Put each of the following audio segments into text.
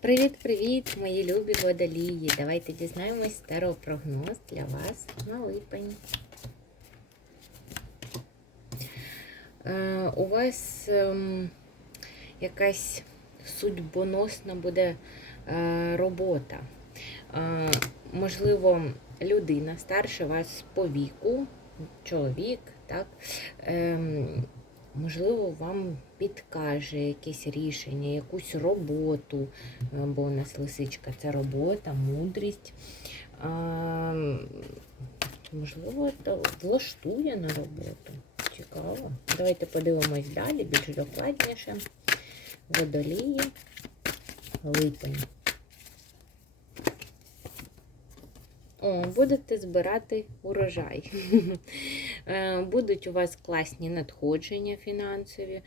Привіт-привіт, мої любі водолії! Давайте дізнаємось старопрогноз для вас на липень. Е, у вас ем, якась судьбоносна буде е, робота. Е, можливо, людина старше вас по віку, чоловік, так? Ем, Можливо, вам підкаже якесь рішення, якусь роботу, е, бо у нас лисичка це робота, мудрість. А, можливо, то влаштує на роботу. Цікаво. Давайте подивимось далі, більш докладніше. Водолії, липень. О, будете збирати урожай. Е, будуть у вас класні надходження фінансові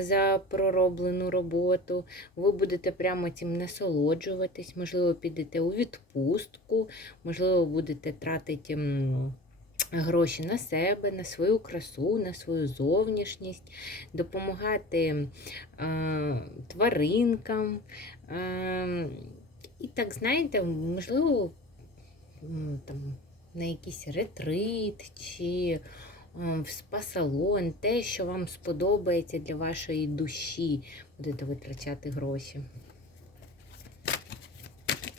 за пророблену роботу. Ви будете прямо цим насолоджуватись, можливо, підете у відпустку, можливо, будете тратити. Гроші на себе, на свою красу, на свою зовнішність, допомагати е, тваринкам. Е, і так, знаєте, можливо, там, на якийсь ретрит чи в спа-салон, те, що вам сподобається для вашої душі, будете витрачати гроші.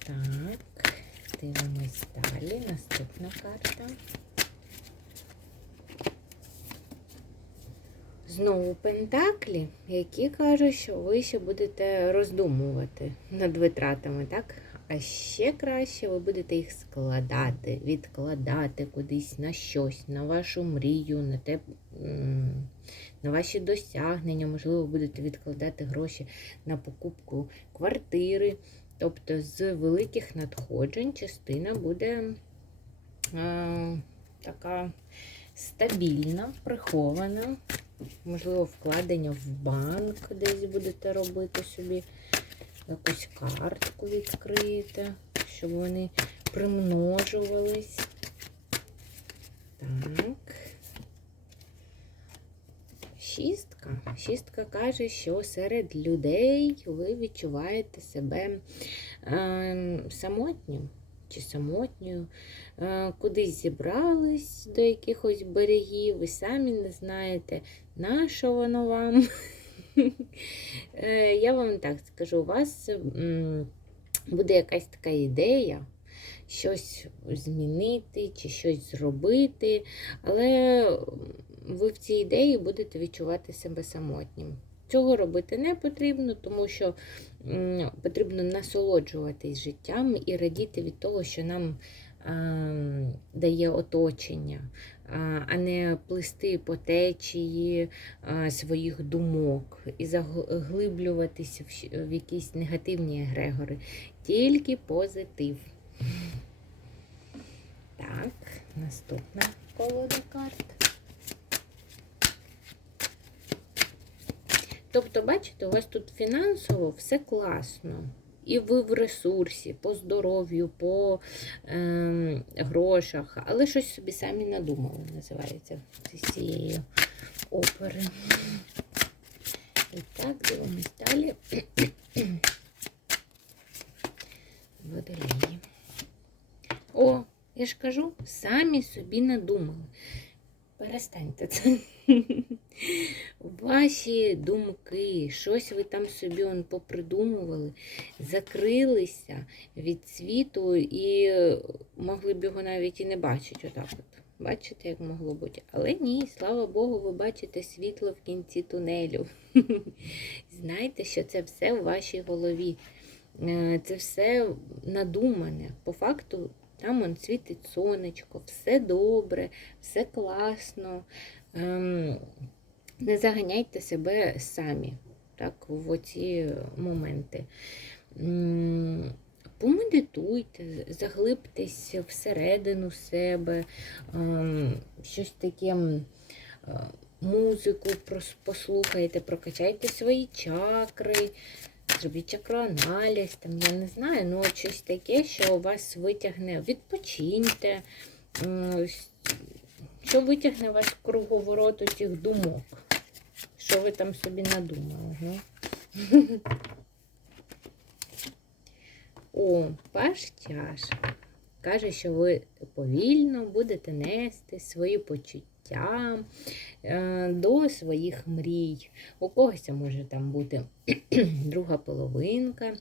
Так, дивимось далі. Наступна карта. Знову пентаклі, які кажуть, що ви ще будете роздумувати над витратами, так? А ще краще ви будете їх складати, відкладати кудись на щось, на вашу мрію, на те, на ваші досягнення. Можливо, будете відкладати гроші на покупку квартири. Тобто з великих надходжень частина буде а, така стабільна, прихована. Можливо, вкладення в банк десь будете робити собі якусь картку відкрити, щоб вони примножувались. Так. Шістка. Шістка каже, що серед людей ви відчуваєте себе е, самотнім чи самотньою. Е, кудись зібрались до якихось берегів, ви самі не знаєте, на що воно вам. Е, я вам так скажу, у вас буде якась така ідея, щось змінити чи щось зробити, але ви в цій ідеї будете відчувати себе самотнім. Цього робити не потрібно, тому що потрібно насолоджуватись життям і радіти від того, що нам дає оточення, а не плисти по течії своїх думок і заглиблюватися в якісь негативні егрегори. Тільки позитив. Так, наступна колода карт. Тобто, бачите, у вас тут фінансово все класно. І ви в ресурсі, по здоров'ю, по е, грошах, але щось собі самі надумали, називається з цієї опери. І так, дивимось далі. Водолії. О, я ж кажу, самі собі надумали. Перестаньте це. Ваші думки, щось ви там собі он попридумували, закрилися від світу і могли б його навіть і не бачити. Отак от. Бачите, як могло бути? Але ні, слава Богу, ви бачите світло в кінці тунелю. Знайте, що це все в вашій голові. Е, це все надумане. По факту, там он світить сонечко, все добре, все класно. Ем, не заганяйте себе самі так, в оці моменти. Помедитуйте, заглибтесь всередину себе, ем, щось таке музику послухайте, прокачайте свої чакри, зробіть чакроаналіз, там, я не знаю, ну щось таке, що вас витягне, відпочиньте, що витягне вас круговороту цих думок. Що ви там собі надумали? Ну? О, паш чаш. Каже, що ви повільно будете нести свої почуття е, до своїх мрій. У когось може там бути друга половинка.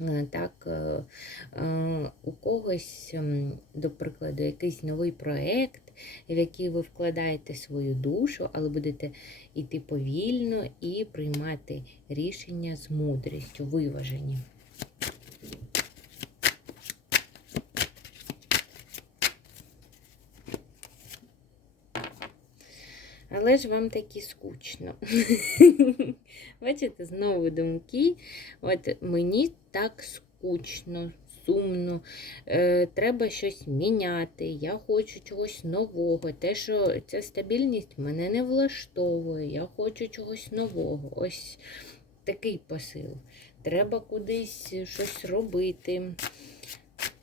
Е, Так, е, у когось, ем, до прикладу, якийсь новий проєкт, в який ви вкладаєте свою душу, але будете йти повільно і приймати рішення з мудрістю, виважені. Але ж вам таки скучно. Бачите, знову думки. От мені так скучно, сумно, е, треба щось міняти. Я хочу чогось нового. Те, що ця стабільність мене не влаштовує. Я хочу чогось нового. Ось такий посил. Треба кудись щось робити.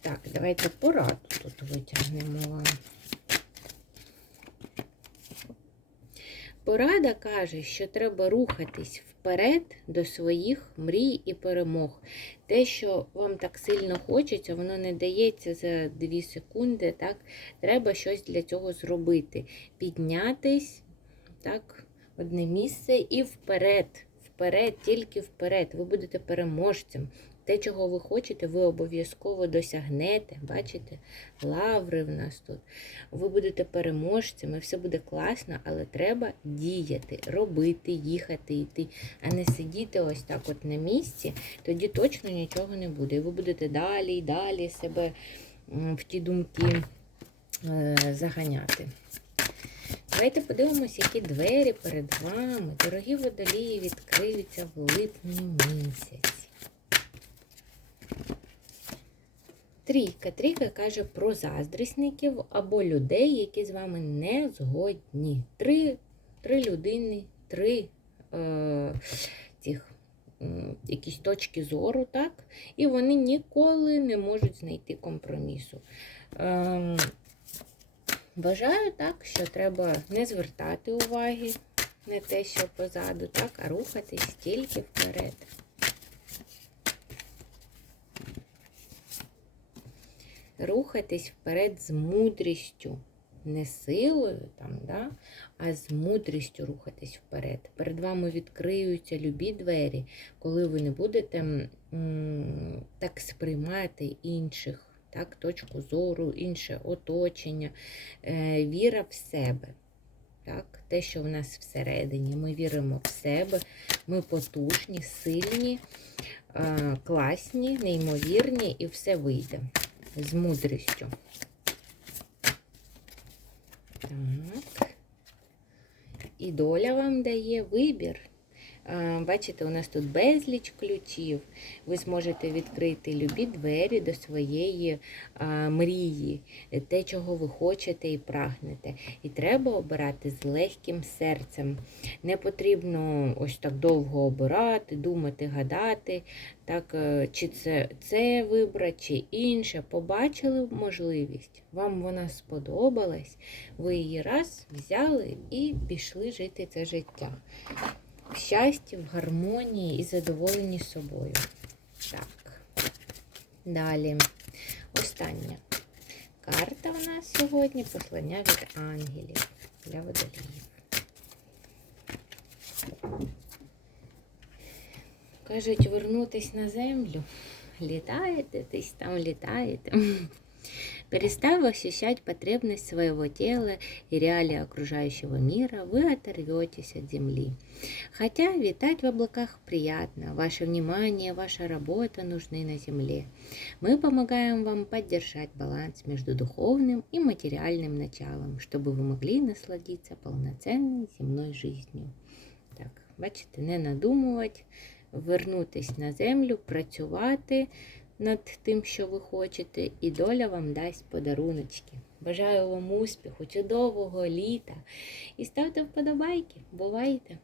Так, давайте пораду тут витягнемо вам. Порада каже, що треба рухатись вперед до своїх мрій і перемог. Те, що вам так сильно хочеться, воно не дається за 2 секунди. Так? Треба щось для цього зробити. Піднятись так, одне місце і вперед. Вперед, тільки вперед. Ви будете переможцем. Те, чого ви хочете, ви обов'язково досягнете. Бачите, лаври в нас тут. Ви будете переможцями, все буде класно, але треба діяти, робити, їхати, йти, а не сидіти ось так от на місці, тоді точно нічого не буде. І ви будете далі і далі себе в ті думки е, заганяти. Давайте подивимося, які двері перед вами, дорогі водолії, відкриються в липні місяці. Трійка. Трійка каже про заздрісників або людей, які з вами не згодні. Три, три людини, три е, цих м, якісь точки зору, так? І вони ніколи не можуть знайти компромісу. Е, Вважаю так, що треба не звертати уваги на те, що позаду, так, а рухатись тільки вперед. Рухатись вперед з мудрістю, не силою, там, да, а з мудрістю рухатись вперед. Перед вами відкриються любі двері, коли ви не будете м, так сприймати інших, так, точку зору, інше оточення, е, віра в себе. Так, Те, що в нас всередині, ми віримо в себе, ми потужні, сильні, е, класні, неймовірні, і все вийде з мудрістю. Так. І доля вам дає вибір. Бачите, у нас тут безліч ключів. Ви зможете відкрити любі двері до своєї мрії, те, чого ви хочете і прагнете. І треба обирати з легким серцем. Не потрібно ось так довго обирати, думати, гадати, так, е, чи це, це вибрати, чи інше. Побачили можливість, вам вона сподобалась, ви її раз взяли і пішли жити це життя в щасті, в гармонії і задоволені собою. Так. Далі. Остання карта у нас сьогодні послання від ангелів для водоліїв. Кажуть, вернутись на землю. Летаете, десь там летаете. Перестав ощущать потребность своего тела и реалии окружающего мира, вы оторветесь от земли. Хотя витать в облаках приятно, ваше внимание, ваша работа нужны на земле. Мы помогаем вам поддержать баланс между духовным и материальным началом, чтобы вы могли насладиться полноценной земной жизнью. Так, бачите, не надумувати, вернутись на землю, працювати над тим, що ви хочете, і доля вам дасть подаруночки. Бажаю вам успіху, чудового літа і ставте вподобайки. Бувайте!